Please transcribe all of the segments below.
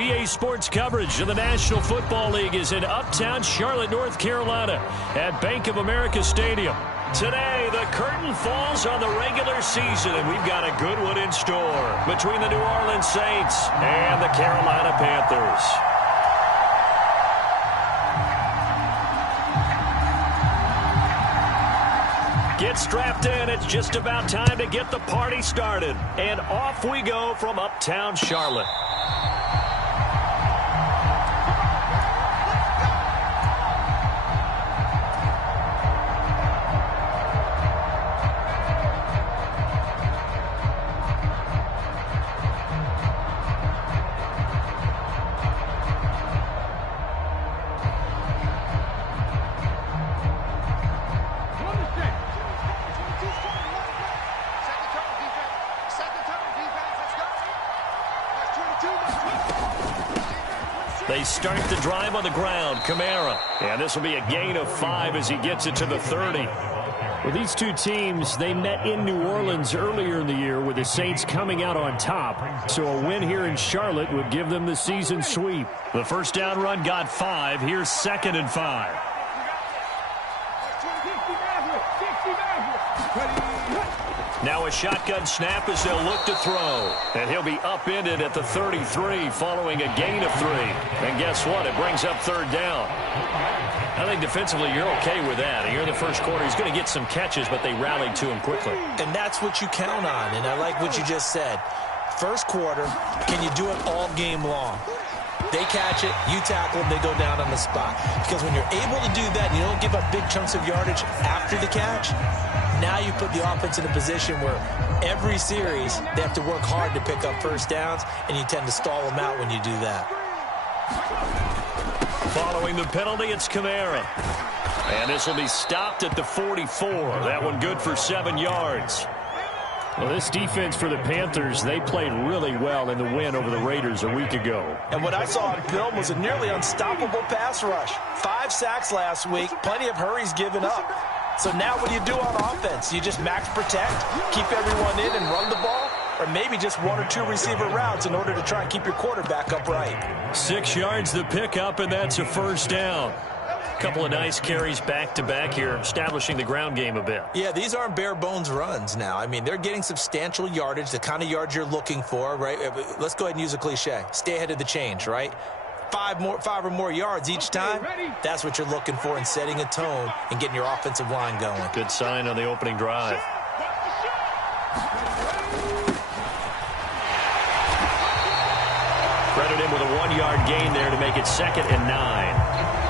EA Sports coverage of the National Football League is in uptown Charlotte, North Carolina at Bank of America Stadium. Today, the curtain falls on the regular season, and we've got a good one in store between the New Orleans Saints and the Carolina Panthers. Get strapped in. It's just about time to get the party started. And off we go from uptown Charlotte. They start the drive on the ground. Kamara. And this will be a gain of 5 as he gets it to the 30. Well, these two teams, they met in New Orleans earlier in the year with the Saints coming out on top. So a win here in Charlotte would give them the season sweep. The first down run got 5. Here's 2nd and 5. Now a shotgun snap as they'll look to throw. And he'll be upended at the 33 following a gain of 3. And guess what? It brings up 3rd down. I think defensively you're okay with that. Here in the first quarter, he's going to get some catches, but they rallied to him quickly. And that's what you count on. And I like what you just said. First quarter, can you do it all game long? They catch it, you tackle them, they go down on the spot. Because when you're able to do that, you don't give up big chunks of yardage after the catch. Now you put the offense in a position where every series they have to work hard to pick up first downs, and you tend to stall them out when you do that. Following the penalty, it's Kamara. And this will be stopped at the 44. That one good for 7 yards. Well, this defense for the Panthers, they played really well in the win over the Raiders a week ago. And what I saw on film was a nearly unstoppable pass rush. 5 sacks last week, plenty of hurries given up. So now what do you do on offense? You just max protect, keep everyone in and run the ball? Or maybe just 1 or 2 receiver routes in order to try and keep your quarterback upright. 6 yards the pickup, and that's a first down. Couple of nice carries back-to-back here, establishing the ground game a bit. Yeah, these aren't bare-bones runs now. I mean, they're getting substantial yardage, the kind of yards you're looking for, right? Let's go ahead and use a cliche. Stay ahead of the change, right? 5 or more yards each time, that's what you're looking for in setting a tone and getting your offensive line going. Good sign on the opening drive. Credit him with a 1-yard gain there to make it 2nd and 9.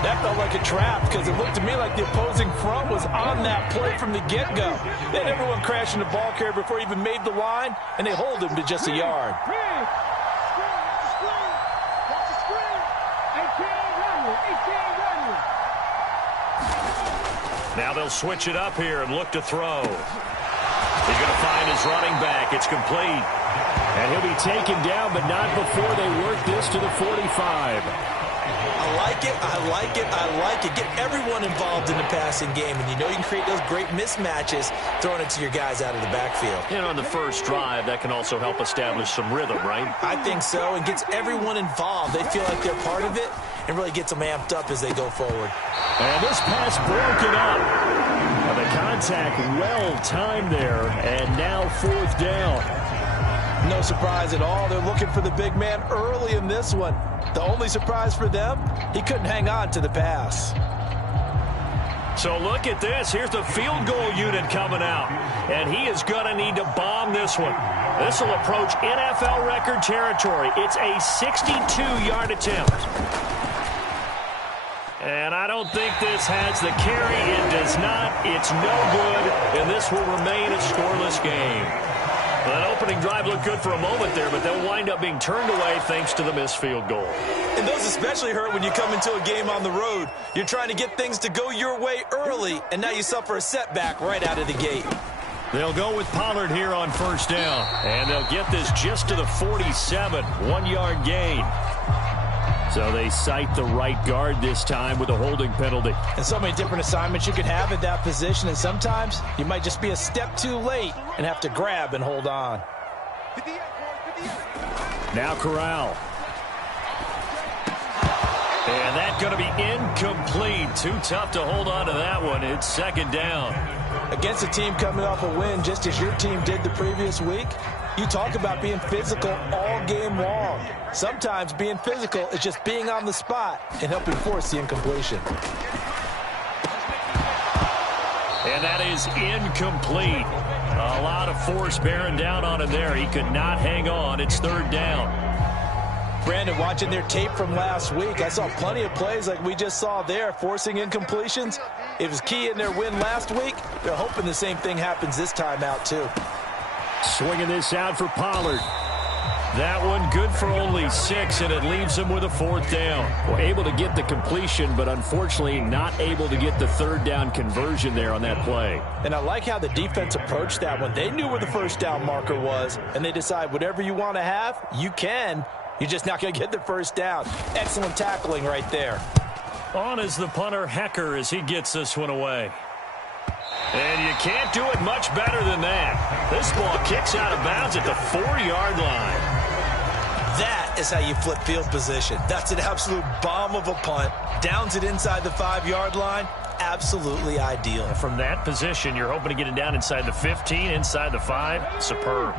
That felt like a trap because it looked to me like the opposing front was on that play from the get-go. They had everyone crashing the ball carrier before he even made the line, and they hold him to just a yard. Now they'll switch it up here and look to throw. He's going to find his running back. It's complete. And he'll be taken down, but not before they work this to the 45. I like it, I like it, I like it. Get everyone involved in the passing game, and you know you can create those great mismatches throwing it to your guys out of the backfield. And on the first drive, that can also help establish some rhythm, right? I think so, and gets everyone involved. They feel like they're part of it, and really gets them amped up as they go forward. And this pass broken up. And the contact well-timed there, and now 4th down. No surprise at all. They're looking for the big man early in this one. The only surprise for them, he couldn't hang on to the pass. So look at this. Here's the field goal unit coming out. And he is going to need to bomb this one. This will approach NFL record territory. It's a 62-yard attempt. And I don't think this has the carry. It does not. It's no good. And this will remain a scoreless game. Well, that opening drive looked good for a moment there, but they'll wind up being turned away thanks to the missed field goal. And those especially hurt when you come into a game on the road. You're trying to get things to go your way early, and now you suffer a setback right out of the gate. They'll go with Pollard here on first down, and they'll get this just to the 47, 1-yard gain. So they cite the right guard this time with a holding penalty. And so many different assignments you could have at that position, and sometimes you might just be a step too late and have to grab and hold on. Now Corral. And that's going to be incomplete. Too tough to hold on to that one. It's second down. Against a team coming off a win, just as your team did the previous week, you talk about being physical all game long. Sometimes being physical is just being on the spot and helping force the incompletion. And that is incomplete. A lot of force bearing down on him there. He could not hang on. It's third down. Brandon, watching their tape from last week, I saw plenty of plays like we just saw there, forcing incompletions. It was key in their win last week. They're hoping the same thing happens this time out, too. Swinging this out for Pollard. That one good for only 6, and it leaves him with a fourth down. Well, able to get the completion, but unfortunately not able to get the third down conversion there on that play. And I like how the defense approached that one. They knew where the first down marker was, and they decide whatever you want to have, you can. You're just not going to get the first down. Excellent tackling right there. On is the punter, Hecker, as he gets this one away. And you can't do it much better than that. This ball kicks out of bounds at the 4-yard line. That is how you flip field position. That's an absolute bomb of a punt. Downs it inside the 5-yard line. Absolutely ideal. From that position, you're hoping to get it down inside the 15, inside the 5. Superb.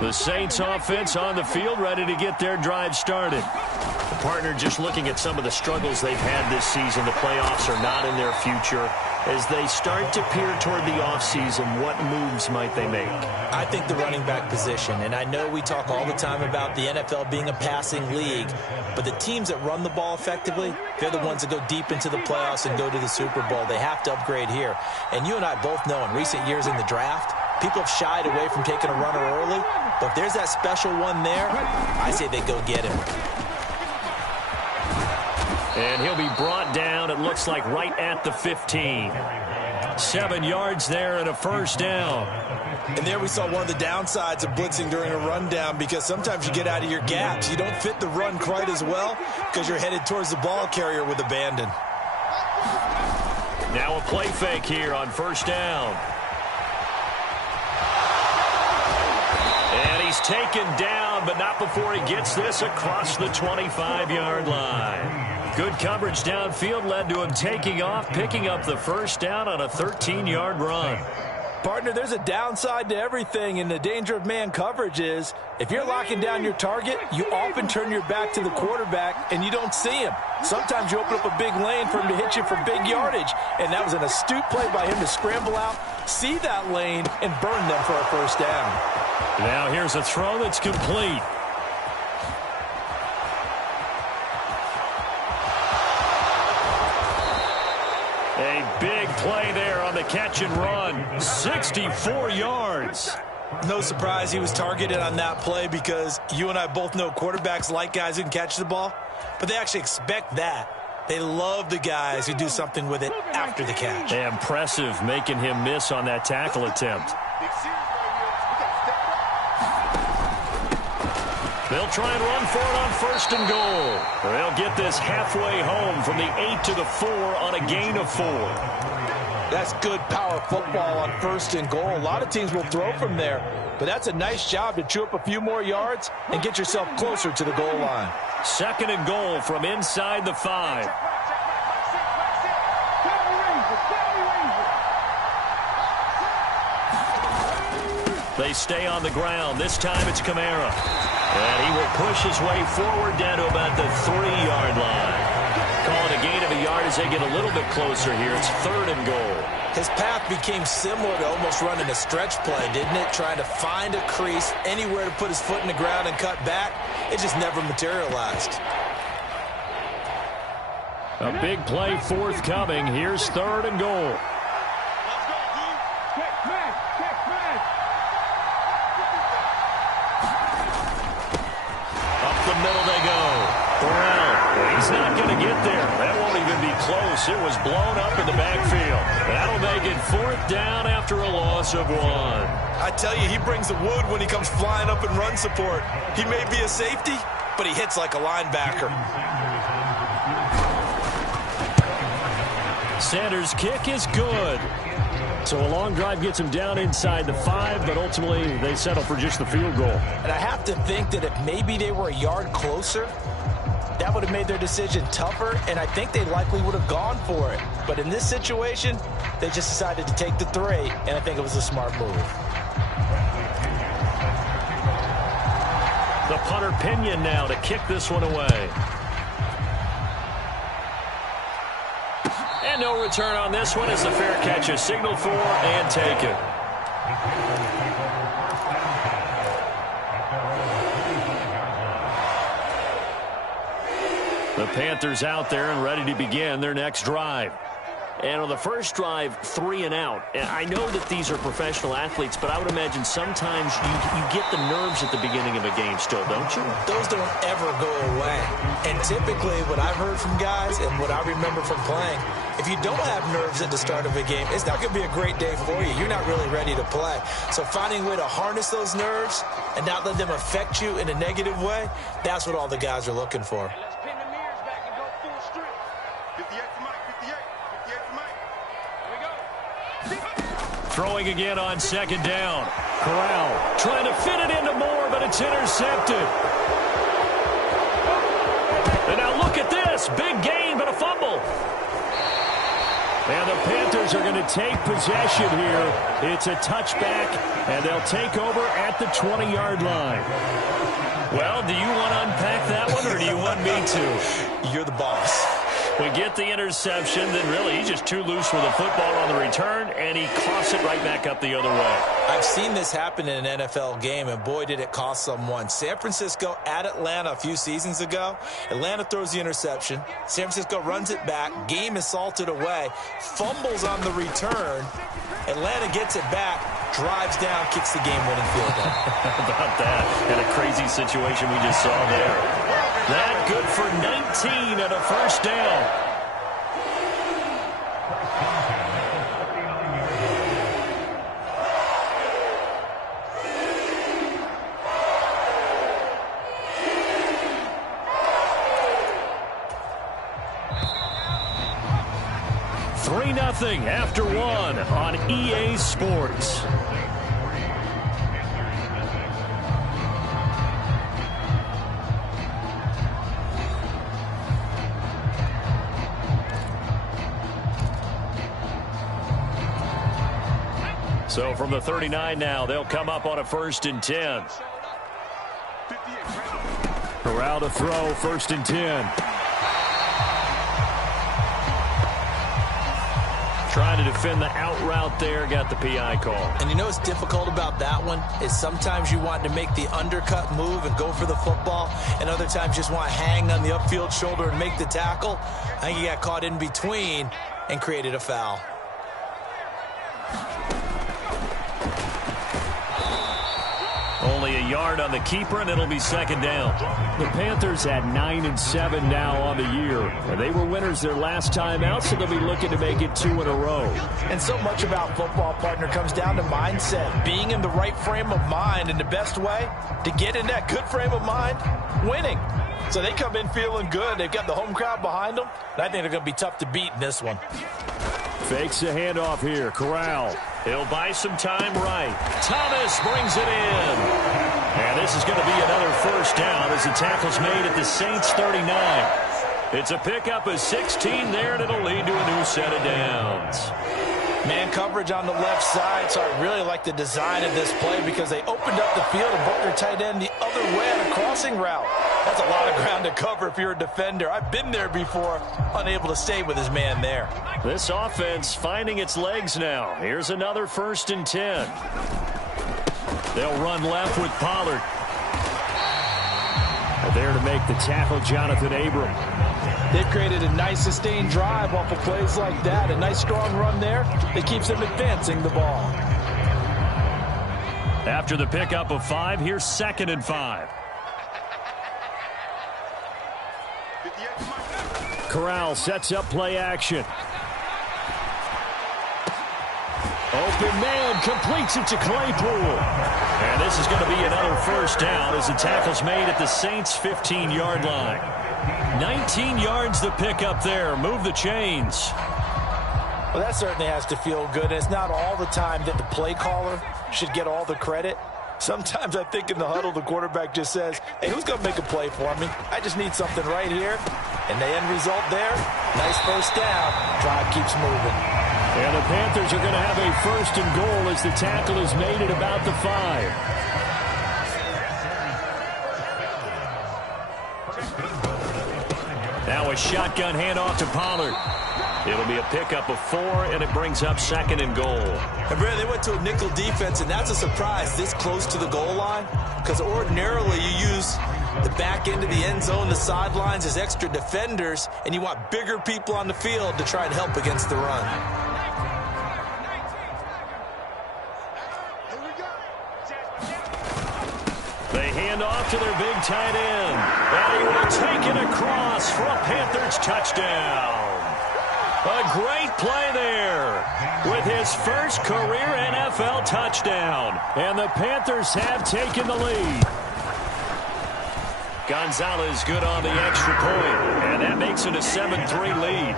The Saints offense on the field, ready to get their drive started. The partner just looking at some of the struggles they've had this season. The playoffs are not in their future. As they start to peer toward the offseason, what moves might they make? I think the running back position, and I know we talk all the time about the NFL being a passing league, but the teams that run the ball effectively, they're the ones that go deep into the playoffs and go to the Super Bowl. They have to upgrade here. And you and I both know in recent years in the draft, people have shied away from taking a runner early, but if there's that special one there, I say they go get him. And he'll be brought down, it looks like, right at the 15. 7 yards there and a first down. And there we saw one of the downsides of blitzing during a rundown, because sometimes you get out of your gaps. You don't fit the run quite as well because you're headed towards the ball carrier with abandon. Now a play fake here on first down. And he's taken down, but not before he gets this across the 25-yard line. Good coverage downfield led to him taking off, picking up the first down on a 13-yard run. Partner, there's a downside to everything, and the danger of man coverage is if you're locking down your target, you often turn your back to the quarterback and you don't see him. Sometimes you open up a big lane for him to hit you for big yardage, and that was an astute play by him to scramble out, see that lane, and burn them for a first down. Now here's a throw that's complete. A big play there on the catch and run. 64 yards. No surprise he was targeted on that play, because you and I both know quarterbacks like guys who can catch the ball, but they actually expect that. They love the guys who do something with it after the catch. Impressive, making him miss on that tackle attempt. They'll try and run for it on first and goal. They'll get this halfway home from the 8 to the 4 on a gain of 4. That's good power football on first and goal. A lot of teams will throw from there, but that's a nice job to chew up a few more yards and get yourself closer to the goal line. Second and goal from inside the 5. They stay on the ground. This time it's Kamara. And he will push his way forward down to about the 3-yard line. Call it a gain of a yard as they get a little bit closer here. It's third and goal. His path became similar to almost running a stretch play, didn't it? Trying to find a crease, anywhere to put his foot in the ground and cut back. It just never materialized. A big play forthcoming. Here's third and goal. Up the middle they go. Burrell, he's not going to get there. That won't even be close. It was blown up in the backfield. That'll make it fourth down after a loss of 1. I tell you, he brings the wood when he comes flying up in run support. He may be a safety, but he hits like a linebacker. Sanders' kick is good. So a long drive gets him down inside the 5, but ultimately they settle for just the field goal. And I have to think that if maybe they were a yard closer, that would have made their decision tougher, and I think they likely would have gone for it. But in this situation, they just decided to take the 3, and I think it was a smart move. The punter Pinion now to kick this one away. And no return on this one as the fair catch is signaled for and taken. The Panthers out there and ready to begin their next drive. And on the first drive, 3 and out. And I know that these are professional athletes, but I would imagine sometimes you get the nerves at the beginning of a game still, don't you? Those don't ever go away. And typically what I've heard from guys and what I remember from playing, if you don't have nerves at the start of a game, it's not going to be a great day for you. You're not really ready to play. So finding a way to harness those nerves and not let them affect you in a negative way, that's what all the guys are looking for. Throwing again on second down. Corral trying to fit it into Moore, but it's intercepted. And now look at this. Big gain, but a fumble. And the Panthers are going to take possession here. It's a touchback, and they'll take over at the 20-yard line. Well, do you want to unpack that one, or do you want me to? You're the boss. We get the interception, then really he's just too loose with the football on the return, and he coughs it right back up the other way. I've seen this happen in an NFL game, and boy, did it cost someone. San Francisco at Atlanta a few seasons ago. Atlanta throws the interception. San Francisco runs it back. Game is salted away. Fumbles on the return. Atlanta gets it back, drives down, kicks the game-winning field goal. How about that? And a crazy situation we just saw there. That good for 19 and a first down. Nothing after 1 on EA Sports. So from the 39 now, they'll come up on a 1st and 10. Corral to throw, 1st and 10. Trying to defend the out route there, got the PI call. And you know what's difficult about that one is sometimes you want to make the undercut move and go for the football, and other times just want to hang on the upfield shoulder and make the tackle. I think he got caught in between and created a foul. Only a yard on the keeper, and it'll be 2nd down. The Panthers at 9-7 now on the year. They were winners their last time out, so they'll be looking to make it 2 in a row. And so much about football, partner, comes down to mindset. Being in the right frame of mind, and the best way to get in that good frame of mind, winning. So they come in feeling good. They've got the home crowd behind them, and I think they're going to be tough to beat in this one. Fakes the handoff here. Corral. He'll buy some time right. Thomas brings it in. And this is going to be another 1st down as the tackle's made at the Saints 39. It's a pickup of 16 there, and it'll lead to a new set of downs. Man coverage on the left side, so I really like the design of this play because they opened up the field and brought their tight end the other way on a crossing route. That's a lot of ground to cover if you're a defender. I've been there before, unable to stay with his man there. This offense finding its legs now. Here's another 1st and 10. They'll run left with Pollard. And there to make the tackle, Jonathan Abram. They've created a nice sustained drive off of plays like that. A nice strong run there that keeps them advancing the ball. After the pickup of 5, here's 2nd and 5. Corral sets up play action. Open man completes it to Claypool. And this is going to be another 1st down as the tackle's made at the Saints' 15-yard line. 19 yards to pick up there. Move the chains. Well, that certainly has to feel good. And it's not all the time that the play caller should get all the credit. Sometimes I think in the huddle, the quarterback just says, hey, who's going to make a play for me? I I just need something right here. And the end result there, nice first down. Drive keeps moving. And the Panthers are going to have a 1st and goal as the tackle is made at about the 5. Now a shotgun handoff to Pollard. It'll be a pickup of 4, and it brings up 2nd and goal. And Brad, they went to a nickel defense, and that's a surprise this close to the goal line, because ordinarily you use the back end of the end zone, the sidelines as extra defenders, and you want bigger people on the field to try and help against the run. They hand off to their big tight end. And he will take it across for a Panthers touchdown. A great play there with his first career NFL touchdown. And the Panthers have taken the lead. Gonzalez good on the extra point, and that makes it a 7-3 lead.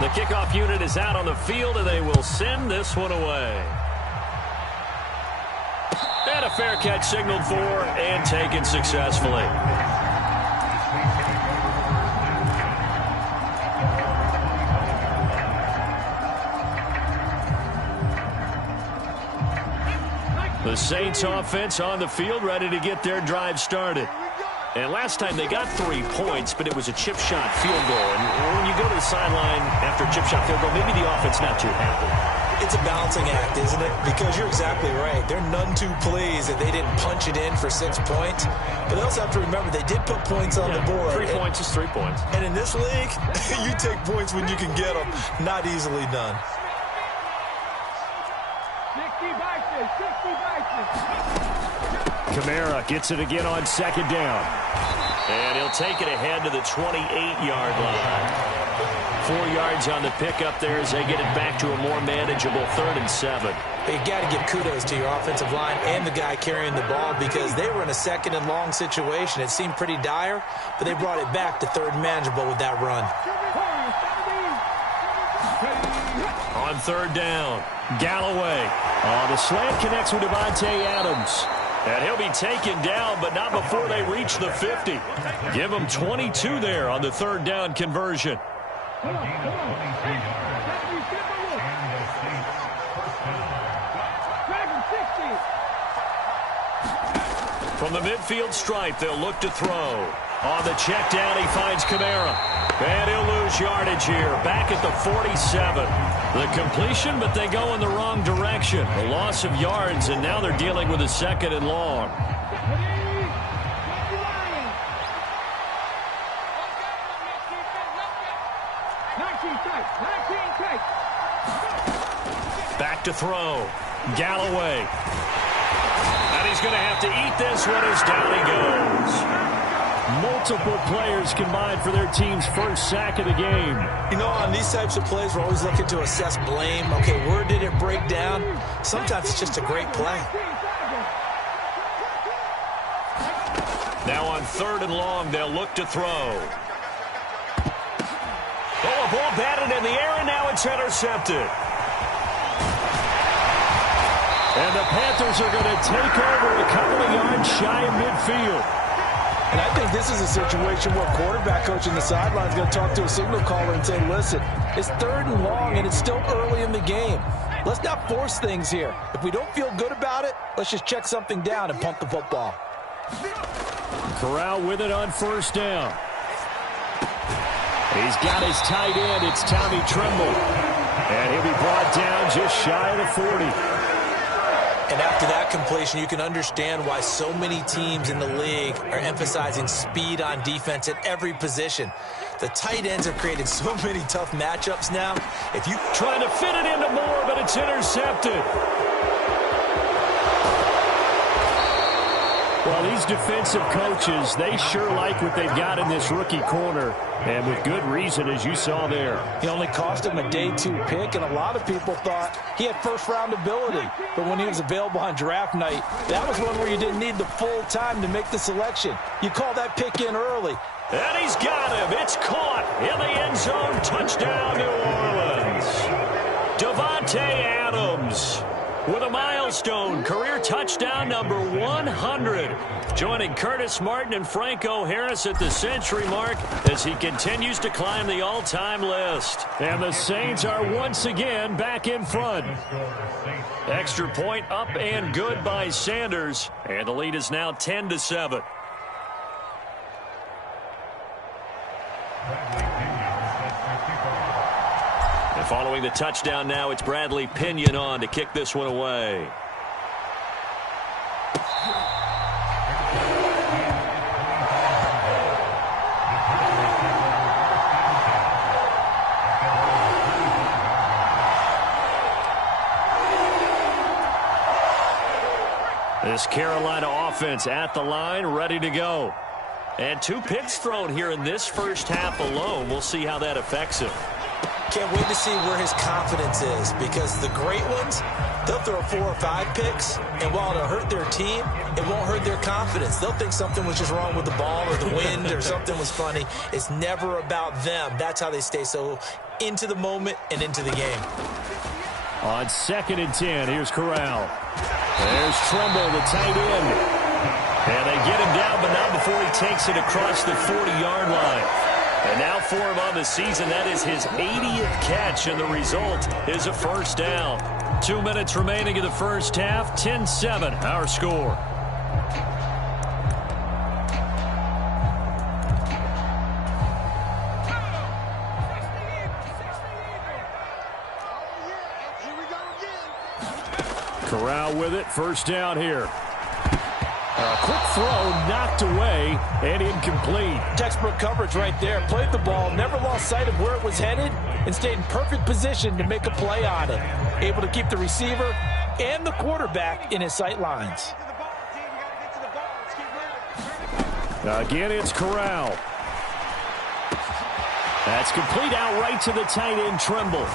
The kickoff unit is out on the field, and they will send this one away. And a fair catch signaled for and taken successfully. The Saints offense on the field, ready to get their drive started. And last time they got 3 points, but it was a chip shot field goal. And when you go to the sideline after a chip shot field goal, maybe the offense not too happy. It's a balancing act, isn't it? Because you're exactly right. They're none too pleased that they didn't punch it in for 6 points. But they also have to remember they did put points on the board. 3 points is 3 points. And in this league, you take points when you can get them. Not easily done. 60 bases. Kamara gets it again on 2nd down. And he'll take it ahead to the 28-yard line. 4 yards on the pickup there as they get it back to a more manageable 3rd and 7. You got to give kudos to your offensive line and the guy carrying the ball because they were in a 2nd and long situation. It seemed pretty dire, but they brought it back to 3rd and manageable with that run. On 3rd down, Galloway. The slant connects with Devontae Adams. And he'll be taken down, but not before they reach the 50. Give him 22 there on the 3rd down conversion. From the midfield stripe, they'll look to throw. On the check down, he finds Kamara. And he'll lose yardage here, back at the 47. The completion, but they go in the wrong direction. A loss of yards, and now they're dealing with a 2nd and long. Back to throw. Galloway. And he's going to have to eat this one as down he goes. Multiple players combined for their team's first sack of the game. You know, on these types of plays, we're always looking to assess blame. Okay, where did it break down? Sometimes it's just a great play. Now on 3rd and long, they'll look to throw. Oh, a ball batted in the air, and now it's intercepted. And the Panthers are going to take over a couple of yards shy of midfield. And I think this is a situation where quarterback coach in the sideline is going to talk to a signal caller and say, listen, it's 3rd and long, and it's still early in the game. Let's not force things here. If we don't feel good about it, let's just check something down and punt the football. Corral with it on 1st down. He's got his tight end. It's Tommy Tremble. And he'll be brought down just shy of the 40. And after that completion, you can understand why so many teams in the league are emphasizing speed on defense at every position. The tight ends have created so many tough matchups now. If you trying to fit it into Moore, but it's intercepted. Well, these defensive coaches, they sure like what they've got in this rookie corner. And with good reason, as you saw there. He only cost him a day 2 pick, and a lot of people thought he had first-round ability. But when he was available on draft night, that was one where you didn't need the full time to make the selection. You call that pick in early. And he's got him. It's caught in the end zone. Touchdown, New Orleans. Devontae Adams with a milestone, career touchdown number 100. Joining Curtis Martin and Franco Harris at the century mark as he continues to climb the all-time list. And the Saints are once again back in front. Extra point up and good by Sanders. And the lead is now 10-7. And following the touchdown now, it's Bradley Pinion on to kick this one away. This Carolina offense at the line, ready to go. And 2 picks thrown here in this first half alone. We'll see how that affects him. Can't wait to see where his confidence is, because the great ones, they'll throw 4 or 5 picks, and while it'll hurt their team, it won't hurt their confidence. They'll think something was just wrong with the ball or the wind or something was funny. It's never about them. That's how they stay so into the moment and into the game. On 2nd and 10, here's Corral. There's Tremble, the tight end. And they get him down, but not before he takes it across the 40-yard line. And now for him on the season, that is his 80th catch, and the result is a first down. 2 minutes remaining in the first half, 10-7, our score. Corral with it, first down here. A quick throw knocked away and incomplete. Textbook coverage right there. Played the ball, never lost sight of where it was headed, and stayed in perfect position to make a play on it. Able to keep the receiver and the quarterback in his sight lines. Again, it's Corral. That's complete out right to the tight end, Tremble.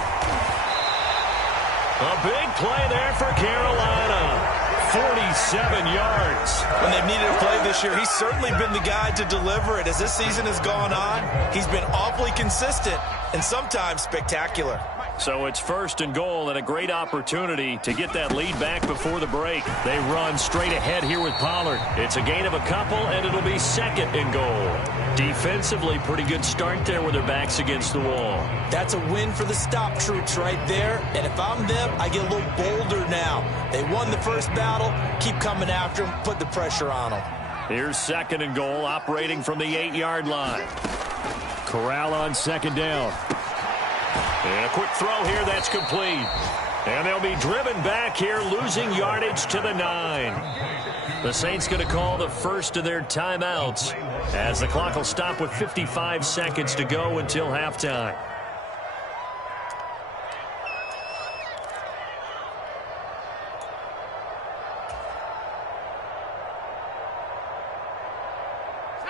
A big play there for Carolina. 47 yards. When they've needed a play this year, he's certainly been the guy to deliver it. As this season has gone on, he's been awfully consistent and sometimes spectacular. So it's 1st and goal and a great opportunity to get that lead back before the break. They run straight ahead here with Pollard. It's a gain of a couple, and it'll be 2nd and goal. Defensively, pretty good start there with their backs against the wall. That's a win for the stop troops right there. And if I'm them, I get a little bolder now. They won the first battle. Keep coming after them. Put the pressure on them. Here's 2nd and goal, operating from the 8-yard line. Corral on 2nd down. And a quick throw here, that's complete. And they'll be driven back here, losing yardage to the 9. The Saints going to call the first of their timeouts as the clock will stop with 55 seconds to go until halftime.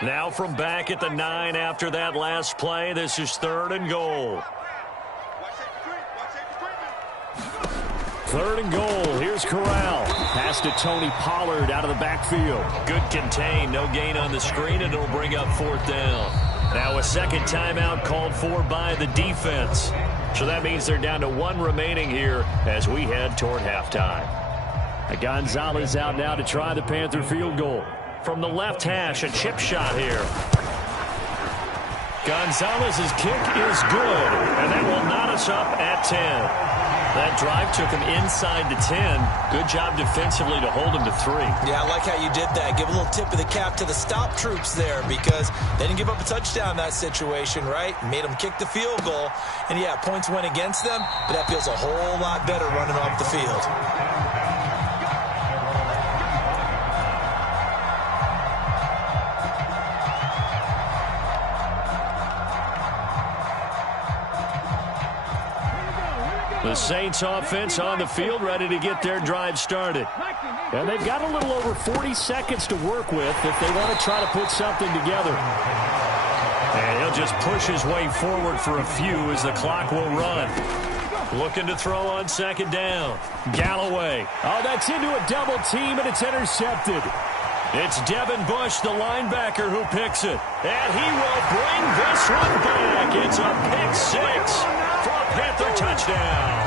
Now from back at the 9 after that last play, this is 3rd and goal. 3rd and goal. Here's Corral. Pass to Tony Pollard out of the backfield. Good contain. No gain on the screen, and it'll bring up 4th down. Now a second timeout called for by the defense. So that means they're down to 1 remaining here as we head toward halftime. Gonzalez out now to try the Panther field goal. From the left hash, a chip shot here. Gonzalez's kick is good, and that will knot us up at 10. That drive took him inside the 10. Good job defensively to hold him to 3. Yeah, I like how you did that. Give a little tip of the cap to the stop troops there, because they didn't give up a touchdown in that situation, right? Made them kick the field goal. And, yeah, points went against them, but that feels a whole lot better running off the field. The Saints offense on the field, ready to get their drive started. And they've got a little over 40 seconds to work with if they want to try to put something together. And he'll just push his way forward for a few as the clock will run. Looking to throw on 2nd down. Galloway. Oh, that's into a double team, and it's intercepted. It's Devin Bush, the linebacker, who picks it. And he will bring this one back. It's a pick 6 for a Panther touchdown.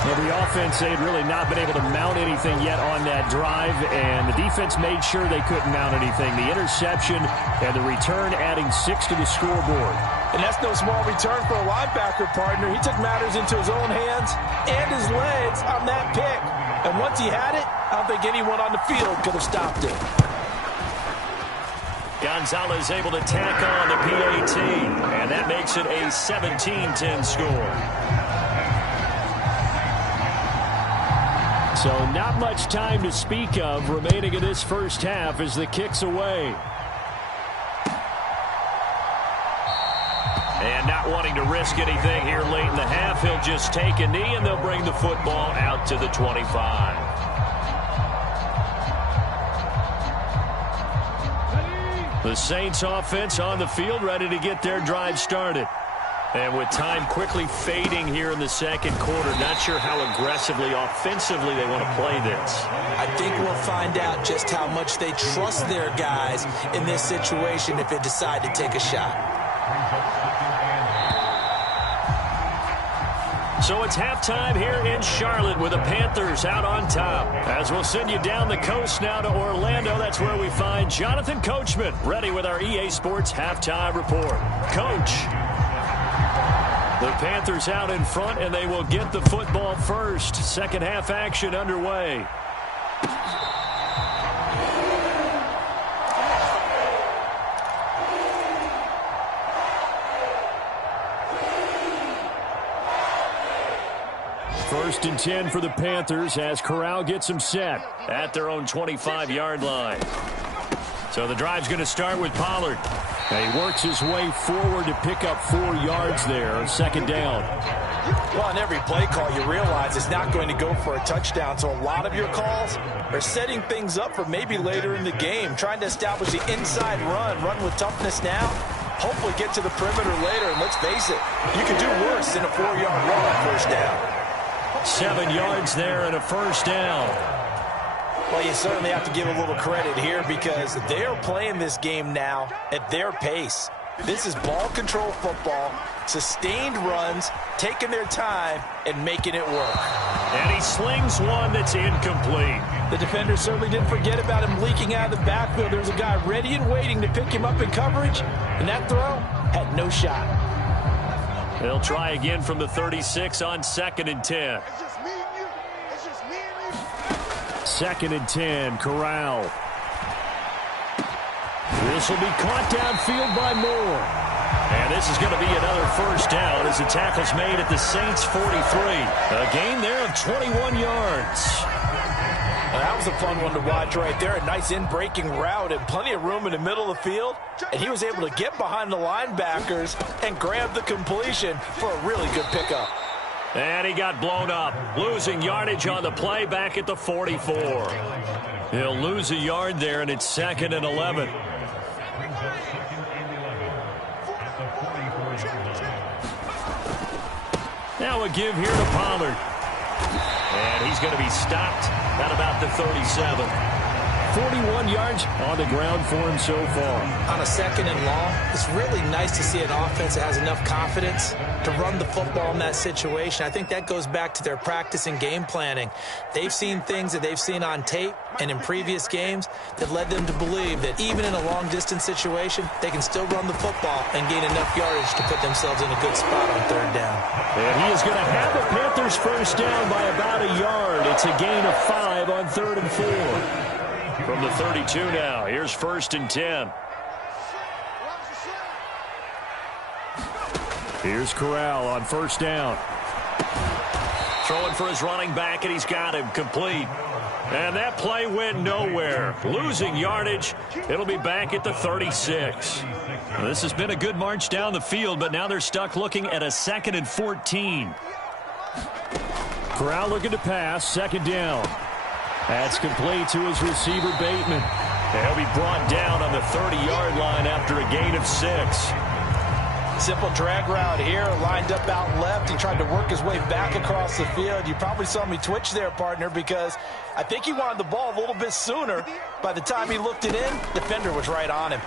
Well, the offense, they'd really not been able to mount anything yet on that drive, and the defense made sure they couldn't mount anything. The interception and the return adding 6 to the scoreboard. And that's no small return for a linebacker, partner. He took matters into his own hands and his legs on that pick. And once he had it, I don't think anyone on the field could have stopped it. Gonzalez able to tack on the PAT, and that makes it a 17-10 score. So not much time to speak of remaining in this first half as the kick's away. And not wanting to risk anything here late in the half, he'll just take a knee and they'll bring the football out to the 25. The Saints offense on the field ready to get their drive started. And with time quickly fading here in the second quarter, not sure how aggressively, offensively they want to play this. I think we'll find out just how much they trust their guys in this situation if they decide to take a shot. So it's halftime here in Charlotte with the Panthers out on top. As we'll send you down the coast now to Orlando, that's where we find Jonathan Coachman ready with our EA Sports Halftime Report. Coach. The Panthers out in front, and they will get the football first. Second half action underway. First and 10 for the Panthers as Corral gets them set at their own 25-yard line. So the drive's going to start with Pollard. And he works his way forward to pick up 4 yards there, second down. Well, on every play call, you realize it's not going to go for a touchdown. So a lot of your calls are setting things up for maybe later in the game, trying to establish the inside run with toughness now, hopefully get to the perimeter later. And let's face it, you can do worse than a 4-yard run on first down. 7 yards there and a first down. Well, you certainly have to give a little credit here because they are playing this game now at their pace. This is ball control football, sustained runs, taking their time, and making it work. And he slings one that's incomplete. The defender certainly didn't forget about him leaking out of the backfield. There's a guy ready and waiting to pick him up in coverage, and that throw had no shot. They'll try again from the 36 on 2nd and 10. Second and 10, Corral. This will be caught downfield by Moore. And this is going to be another first down as the tackle's made at the Saints' 43. A gain there of 21 yards. Well, that was a fun one to watch right there. A nice in-breaking route and plenty of room in the middle of the field. And he was able to get behind the linebackers and grab the completion for a really good pickup. And he got blown up, losing yardage on the play back at the 44. He'll lose a yard there, and it's 2nd and 11. Now a give here to Pollard. And he's going to be stopped at about the 37. 41 yards on the ground for him so far. On a 2nd and long, it's really nice to see an offense that has enough confidence to run the football in that situation. I think that goes back to their practice and game planning. They've seen things that they've seen on tape and in previous games that led them to believe that even in a long-distance situation, they can still run the football and gain enough yardage to put themselves in a good spot on 3rd down. And he is going to have the Panthers first down by about a yard. It's a gain of 5 on 3rd and 4. From the 32 now, here's 1st and 10. Here's Corral on first down. Throwing for his running back, and he's got him complete. And that play went nowhere. Losing yardage. It'll be back at the 36. Well, this has been a good march down the field, but now they're stuck looking at a 2nd and 14. Corral looking to pass, 2nd down. That's complete to his receiver, Bateman. And he'll be brought down on the 30-yard line after a gain of 6. Simple drag route here, lined up out left. He tried to work his way back across the field. You probably saw me twitch there, partner, because I think he wanted the ball a little bit sooner. By the time he looked it in, the defender was right on him.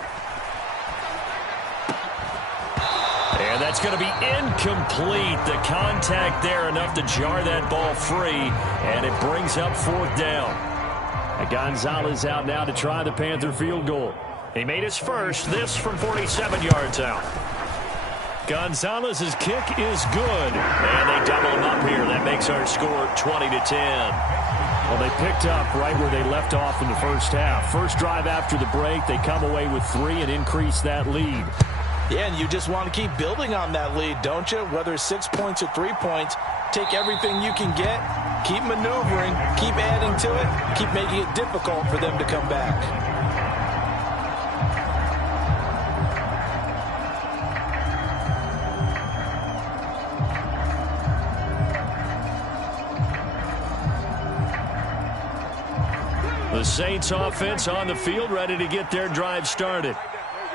And And that's going to be incomplete. The contact there enough to jar that ball free, and it brings up fourth down. And Gonzalez out now to try the Panther field goal. He made his first, this from 47 yards out. Gonzalez's kick is good, and they double him up here. That makes our score 20-10. Well, they picked up right where they left off in the first half. First drive after the break, they come away with 3 and increase that lead. Yeah, and you just want to keep building on that lead, don't you? Whether it's 6 points or 3 points, take everything you can get, keep maneuvering, keep adding to it, keep making it difficult for them to come back. The Saints offense on the field, ready to get their drive started.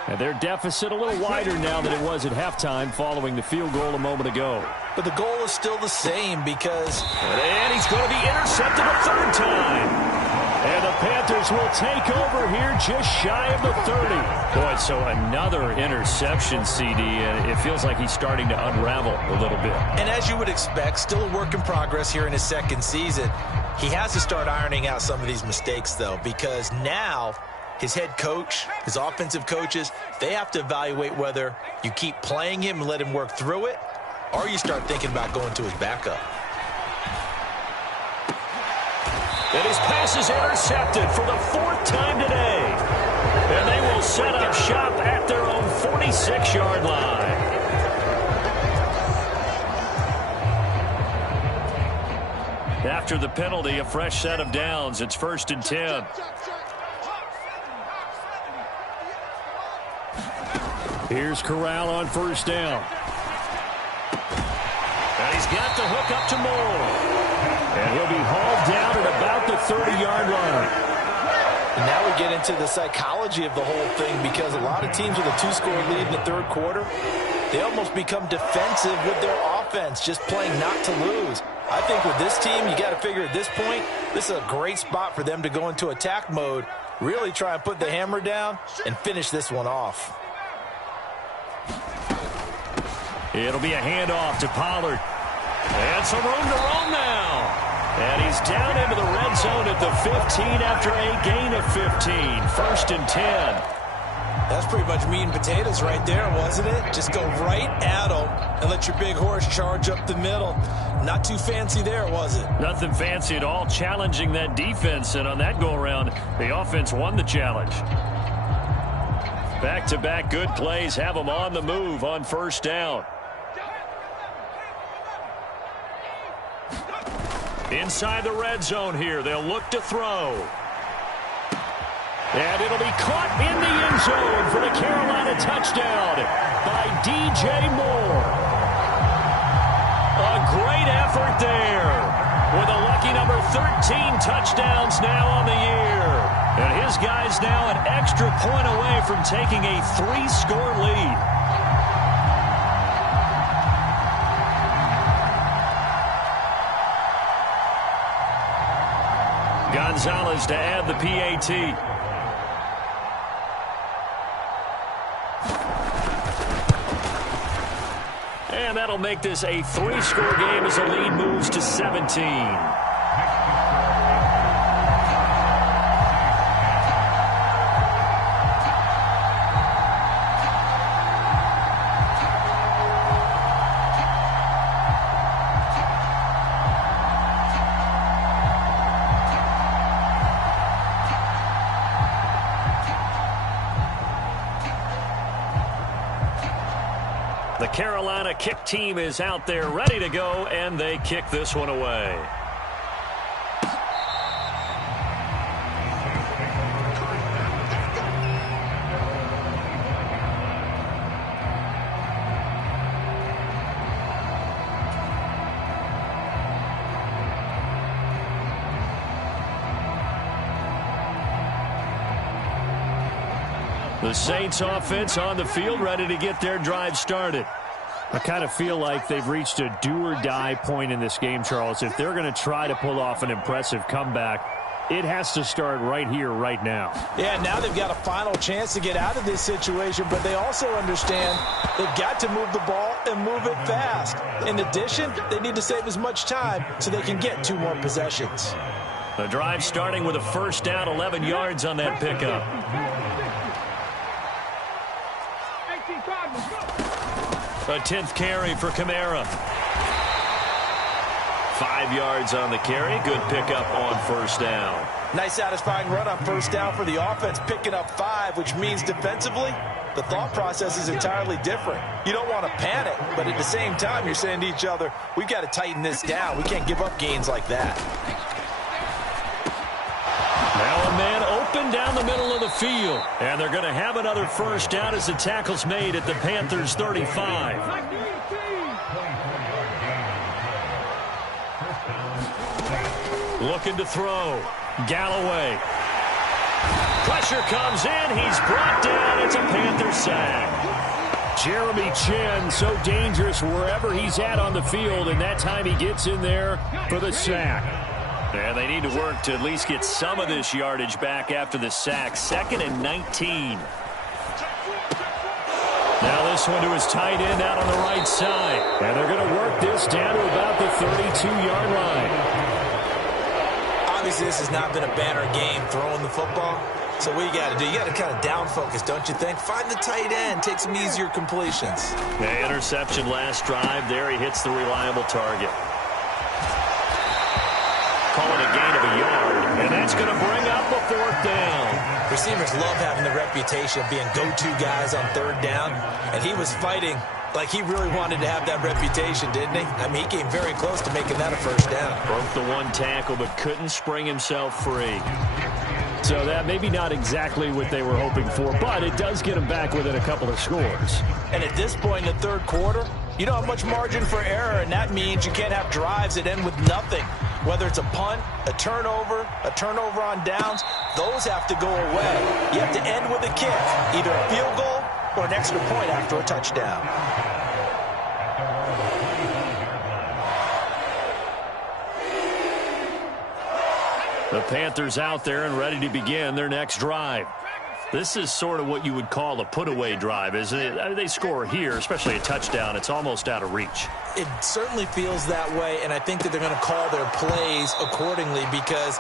And their deficit a little wider now than it was at halftime following the field goal a moment ago. But the goal is still the same because... And he's going to be intercepted a third time. And the Panthers will take over here just shy of the 30. Boy, so another interception, CD, and it feels like he's starting to unravel a little bit. And as you would expect, still a work in progress here in his second season. He has to start ironing out some of these mistakes, though, because now his head coach, his offensive coaches, they have to evaluate whether you keep playing him and let him work through it, or you start thinking about going to his backup. And his pass is intercepted for the 4th time today. And they will set up shop at their own 46-yard line. After the penalty, a fresh set of downs. It's 1st and 10. Here's Corral on 1st down. And he's got the hook up to Moore. And he'll be hauled down at about the 30-yard line. And now we get into the psychology of the whole thing, because a lot of teams with a 2-score lead in the third quarter, they almost become defensive with their offense, just playing not to lose. I think with this team, you got to figure at this point, this is a great spot for them to go into attack mode, really try and put the hammer down and finish this one off. It'll be a handoff to Pollard. And some room to roam now. And he's down into the red zone at the 15 after a gain of 15. 1st and 10. That's pretty much meat and potatoes right there, wasn't it? Just go right at him and let your big horse charge up the middle. Not too fancy there, was it? Nothing fancy at all, challenging that defense. And on that go-around, the offense won the challenge. Back-to-back good plays have them on the move on 1st down. Inside the red zone here, they'll look to throw. And it'll be caught in the end zone for the Carolina touchdown by DJ Moore. A great effort there with a lucky number 13 touchdowns now on the year. And his guys now an extra point away from taking a 3-score lead. Gonzalez to add the PAT. And that'll make this a 3-score game as the lead moves to 17. The Carolina kick team is out there ready to go, and they kick this one away. The Saints offense on the field ready to get their drive started. I kind of feel like they've reached a do-or-die point in this game, Charles. If they're going to try to pull off an impressive comeback, It has to start right here, right now. Yeah, now they've got a final chance to get out of this situation, but they also understand they've got to move the ball and move it fast. In addition, they need to save as much time so they can get 2 more possessions. The drive starting with a first down, 11 yards on that pickup. A 10th carry for Kamara. 5 yards on the carry. Good pickup on first down. Nice satisfying run on first down for the offense, picking up 5, which means defensively, the thought process is entirely different. You don't want to panic, but at the same time, you're saying to each other, we've got to tighten this down. We can't give up gains like that. Now a man open down the middle of the field. And they're going to have another first down as the tackle's made at the Panthers' 35. Looking to throw. Galloway. Pressure comes in. He's brought down. It's a Panther sack. Jeremy Chin, so dangerous wherever he's at on the field, and that time he gets in there for the sack. And they need to work to at least get some of this yardage back after the sack. 2nd and 19. Now this one to his tight end out on the right side. And they're going to work this down to about the 32-yard line. Obviously, this has not been a banner game throwing the football. So what you got to do, you got to kind of down focus, don't you think? Find the tight end, take some easier completions. The interception last drive. There he hits the reliable target. Calling a gain of a yard, and that's going to bring up a 4th down. Receivers love having the reputation of being go-to guys on 3rd down, and he was fighting like he really wanted to have that reputation, didn't he? I mean, he came very close to making that a first down. Broke the 1 tackle, but couldn't spring himself free. So that maybe not exactly what they were hoping for, but it does get them back within a couple of scores. And at this point in the 3rd quarter, you don't have much margin for error, and that means you can't have drives that end with nothing. Whether it's a punt, a turnover on downs, those have to go away. You have to end with a kick, either a field goal or an extra point after a touchdown. The Panthers out there and ready to begin their next drive. This is sort of what you would call a put-away drive, isn't it? I mean, they score here, especially a touchdown. It's almost out of reach. It certainly feels that way, and I think that they're going to call their plays accordingly because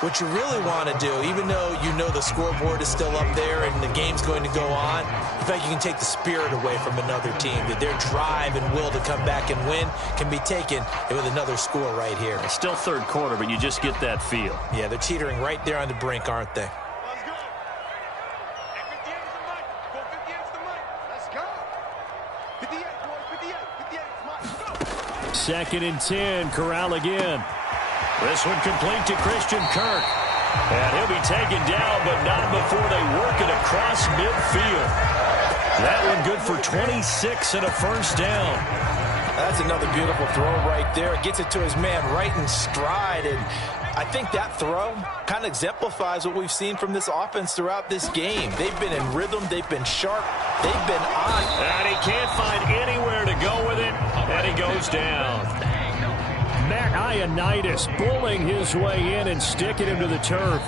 what you really want to do, even though you know the scoreboard is still up there and the game's going to go on, in fact, you can take the spirit away from another team, that their drive and will to come back and win can be taken with another score right here. It's still 3rd quarter, but you just get that feel. Yeah, they're teetering right there on the brink, aren't they? 2nd and 10, Corral again. This one complete to Christian Kirk. And he'll be taken down, but not before they work it across midfield. That one good for 26 and a first down. That's another beautiful throw right there. Gets it to his man right in stride, and I think that throw kind of exemplifies what we've seen from this offense throughout this game. They've been in rhythm. They've been sharp. They've been on. And he can't find anywhere to go with it, and he goes down. Matt Ioannidis bullying his way in and sticking him to the turf.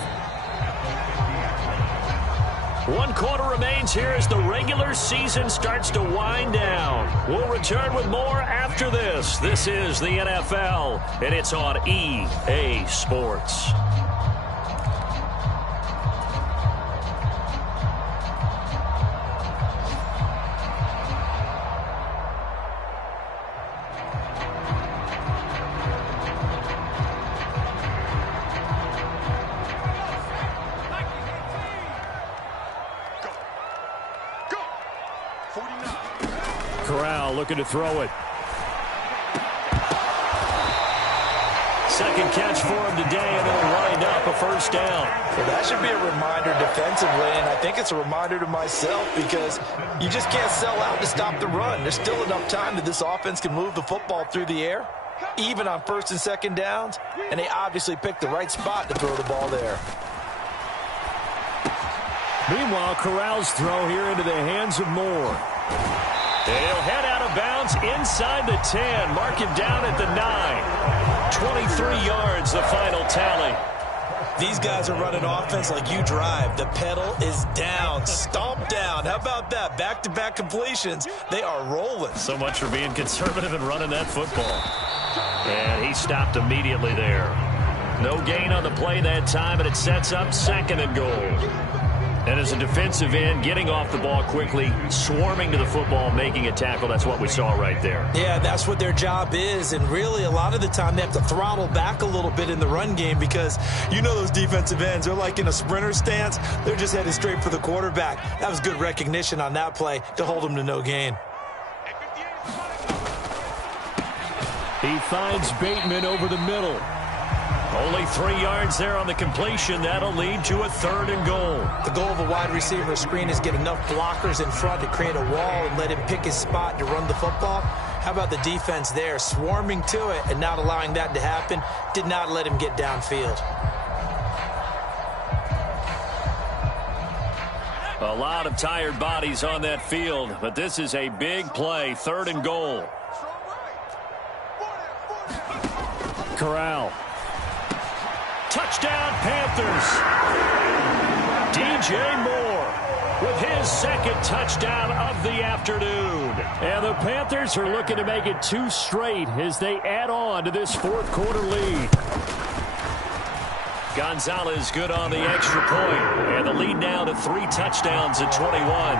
1 quarter remains here as the regular season starts to wind down. We'll return with more after this. This is the NFL, and it's on EA Sports. Corral looking to throw it. Second catch for him today, and it'll wind up a first down. Well, that should be a reminder defensively, and I think it's a reminder to myself because you just can't sell out to stop the run. There's still enough time that this offense can move the football through the air, even on 1st and 2nd downs, and they obviously picked the right spot to throw the ball there. Meanwhile, Corral's throw here into the hands of Moore. And he'll head out of bounds inside the 10. Mark him down at the 9. 23 yards, the final tally. these guys are running offense like you drive. The pedal is down, stomp down. How about that? Back-to-back completions. They are rolling. So much for being conservative and running that football. And he stopped immediately there. No gain on the play that time, and it sets up 2nd and goal. And as a defensive end, getting off the ball quickly, swarming to the football, making a tackle, that's what we saw right there. Yeah, that's what their job is. And really, a lot of the time, they have to throttle back a little bit in the run game because you know those defensive ends, they're like in a sprinter stance. They're just headed straight for the quarterback. That was good recognition on that play to hold them to no gain. He finds Bateman over the middle. Only 3 yards there on the completion. That'll lead to a 3rd and goal. The goal of a wide receiver screen is get enough blockers in front to create a wall and let him pick his spot to run the football. How about the defense there, swarming to it and not allowing that to happen? Did not let him get downfield. A lot of tired bodies on that field, but this is a big play, 3rd and goal. Corral. Touchdown, Panthers. DJ Moore with his 2nd touchdown of the afternoon. And the Panthers are looking to make it 2 straight as they add on to this 4th quarter lead. Gonzalez good on the extra point. And the lead now to 3 touchdowns at 21.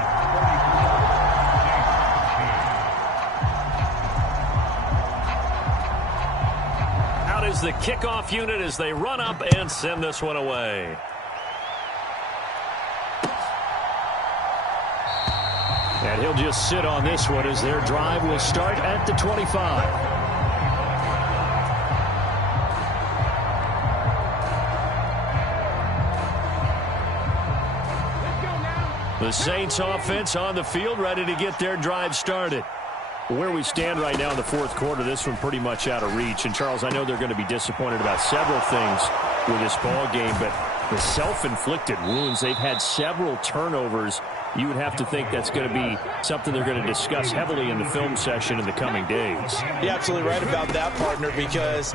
Is the kickoff unit as they run up and send this one away. And he'll just sit on this one as their drive will start at the 25. The Saints offense on the field ready to get their drive started. Where we stand right now in the 4th quarter, this one pretty much out of reach. And, Charles, I know they're going to be disappointed about several things with this ball game, but the self-inflicted wounds, they've had several turnovers. You would have to think that's going to be something they're going to discuss heavily in the film session in the coming days. You're absolutely right about that, partner, because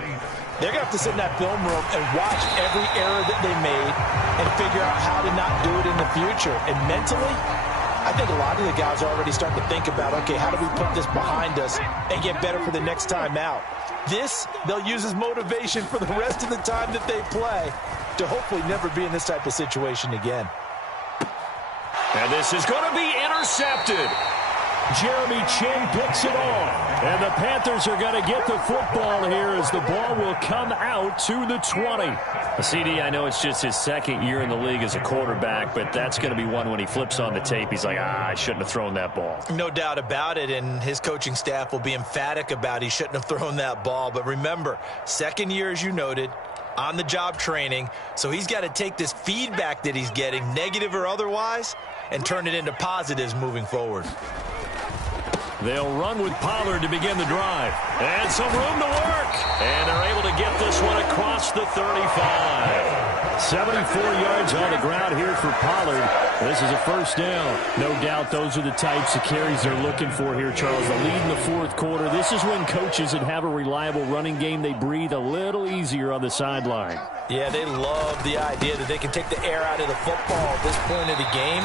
they're going to have to sit in that film room and watch every error that they made and figure out how to not do it in the future. And mentally, I think a lot of the guys are already starting to think about, okay, how do we put this behind us and get better for the next time out? This, they'll use as motivation for the rest of the time that they play to hopefully never be in this type of situation again. And this is going to be intercepted. Jeremy Chin picks it off. And the Panthers are going to get the football here as the ball will come out to the 20. CD, I know it's just his 2nd year in the league as a quarterback, but that's going to be one when he flips on the tape. He's like, I shouldn't have thrown that ball. No doubt about it, and his coaching staff will be emphatic about he shouldn't have thrown that ball. But remember, 2nd year, as you noted, on-the-job training, so he's got to take this feedback that he's getting, negative or otherwise, and turn it into positives moving forward. They'll run with Pollard to begin the drive. And some room to work. And they're able to get this one across the 35. 74 yards on the ground here for Pollard. This is a 1st down. No doubt those are the types of carries they're looking for here, Charles. The lead in the 4th quarter. This is when coaches that have a reliable running game, they breathe a little easier on the sideline. Yeah, they love the idea that they can take the air out of the football at this point of the game.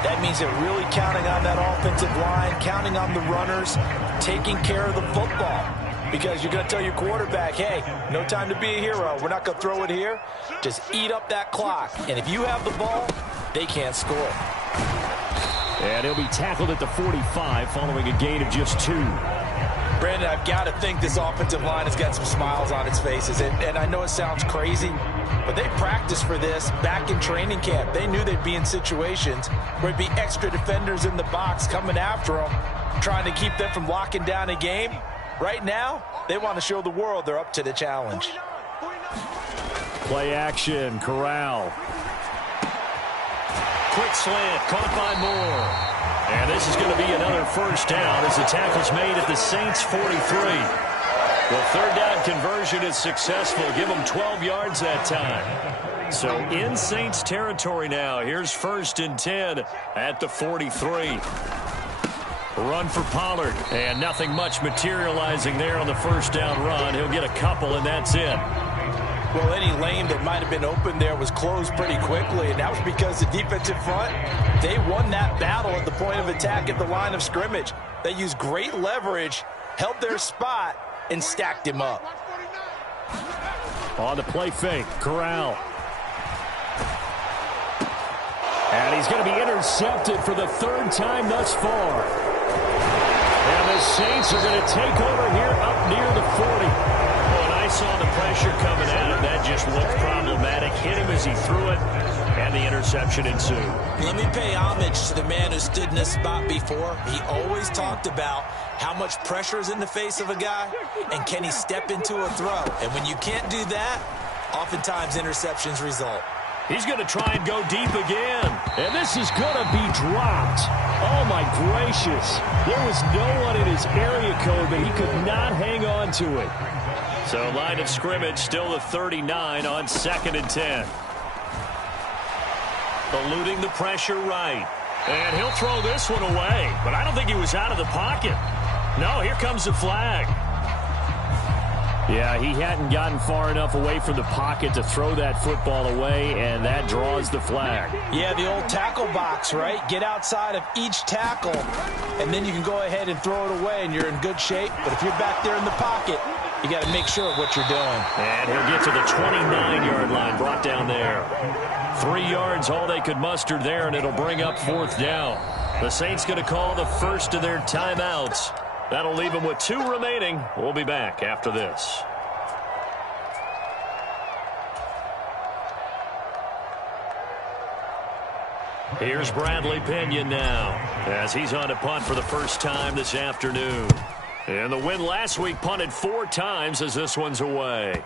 That means they're really counting on that offensive line, counting on the runners, taking care of the football. Because you're going to tell your quarterback, hey, no time to be a hero. We're not going to throw it here. Just eat up that clock. And if you have the ball, they can't score. And he'll be tackled at the 45 following a gain of just 2. Brandon, I've got to think this offensive line has got some smiles on its faces. And I know it sounds crazy, but they practiced for this back in training camp. They knew they'd be in situations where there'd be extra defenders in the box coming after them, trying to keep them from locking down a game. Right now, they want to show the world they're up to the challenge. Play action, Corral. Quick slant, caught by Moore. And this is going to be another 1st down as the tackle's made at the Saints' 43. The 3rd down conversion is successful. Give them 12 yards that time. So in Saints territory now. Here's 1st and 10 at the 43. Run for Pollard. And nothing much materializing there on the 1st down run. He'll get a couple, and that's it. Well, any lane that might have been open there was closed pretty quickly, and that was because the defensive front, they won that battle at the point of attack at the line of scrimmage. They used great leverage, held their spot, and stacked him up. On the play fake, Corral. And he's going to be intercepted for the third time thus far. And the Saints are going to take over here up near the 40. When I saw the pressure coming at him, that just looked problematic. Hit him as he threw it, and the interception ensued. Let me pay homage to the man who stood in this spot before. He always talked about how much pressure is in the face of a guy, and can he step into a throw. And when you can't do that, oftentimes interceptions result. He's going to try and go deep again. And this is going to be dropped. Oh, my gracious. There was no one in his area code, but he could not hang on to it. So line of scrimmage still the 39 on 2nd and 10. Eluding the pressure right. And he'll throw this one away. But I don't think he was out of the pocket. No, here comes the flag. Yeah, he hadn't gotten far enough away from the pocket to throw that football away, and that draws the flag. Yeah, the old tackle box, right? Get outside of each tackle, and then you can go ahead and throw it away, and you're in good shape. But if you're back there in the pocket, you got to make sure of what you're doing. And he'll get to the 29-yard line, brought down there. 3 yards, all they could muster there, and it'll bring up 4th down. The Saints going to call the first of their timeouts. That'll leave them with 2 remaining. We'll be back after this. Here's Bradley Pinion now, as he's on to punt for the first time this afternoon. And the win last week, punted 4 times as this one's away.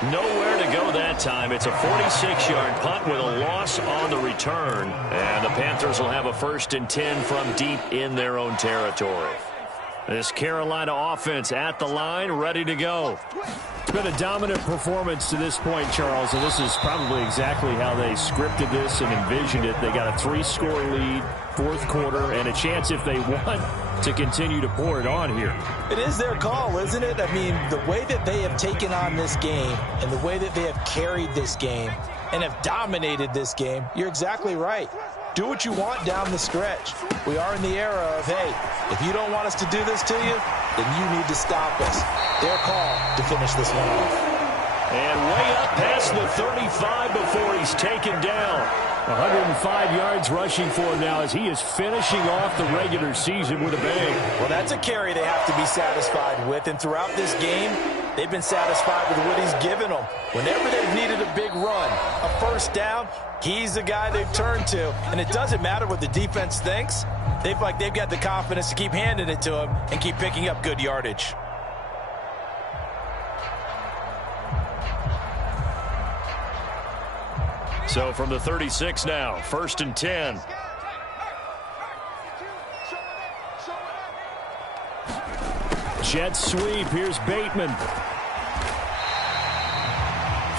Nowhere to go that time. It's a 46-yard punt with a loss on the return. And the Panthers will have a 1st and 10 from deep in their own territory. This Carolina offense at the line, ready to go. It's been a dominant performance to this point, Charles, and this is probably exactly how they scripted this and envisioned it. They got a 3-score lead, 4th quarter, and a chance, if they want, to continue to pour it on here. It is their call, isn't it? I mean, the way that they have taken on this game and the way that they have carried this game and have dominated this game, you're exactly right. Do what you want down the stretch. We are in the era of, hey, if you don't want us to do this to you, then you need to stop us. Their call to finish this one off. And way up past the 35 before he's taken down. 105 yards rushing for him now as he is finishing off the regular season with a bang. Well, that's a carry they have to be satisfied with. And throughout this game, they've been satisfied with what he's given them. Whenever they've needed a big run, a 1st down, he's the guy they've turned to. And it doesn't matter what the defense thinks. They've got the confidence to keep handing it to him and keep picking up good yardage. So from the 36 now, 1st and 10. Jet sweep. Here's Bateman.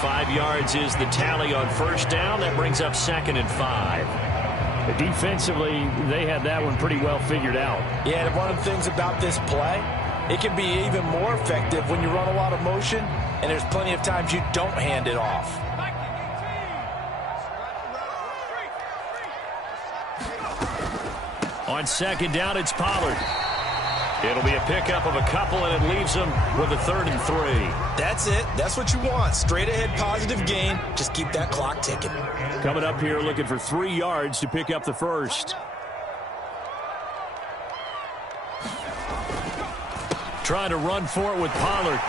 5 yards is the tally on 1st down. That brings up 2nd and 5. Defensively, they had that one pretty well figured out. Yeah, and one of the things about this play, it can be even more effective when you run a lot of motion, and there's plenty of times you don't hand it off. On 2nd down, it's Pollard. It'll be a pickup of a couple, and it leaves them with a 3rd and 3. That's it. That's what you want. Straight ahead positive gain. Just keep that clock ticking. Coming up here looking for 3 yards to pick up the 1st. Trying to run for it with Pollard.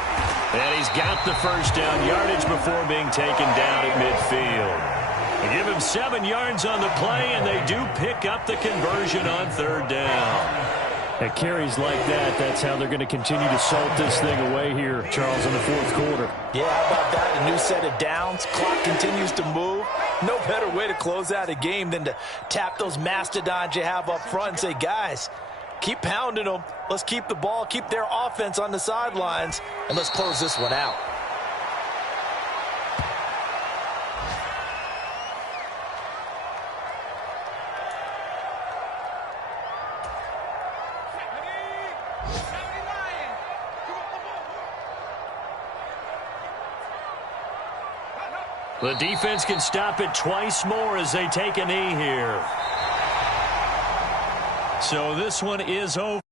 And he's got the 1st down yardage before being taken down at midfield. They give him 7 yards on the play, and they do pick up the conversion on 3rd down. At carries like that, that's how they're going to continue to salt this thing away here, Charles, in the 4th quarter. Yeah, how about that? A new set of downs. Clock continues to move. No better way to close out a game than to tap those mastodons you have up front and say, guys, keep pounding them. Let's keep the ball, keep their offense on the sidelines, and let's close this one out. The defense can stop it twice more as they take a knee here. So this one is over.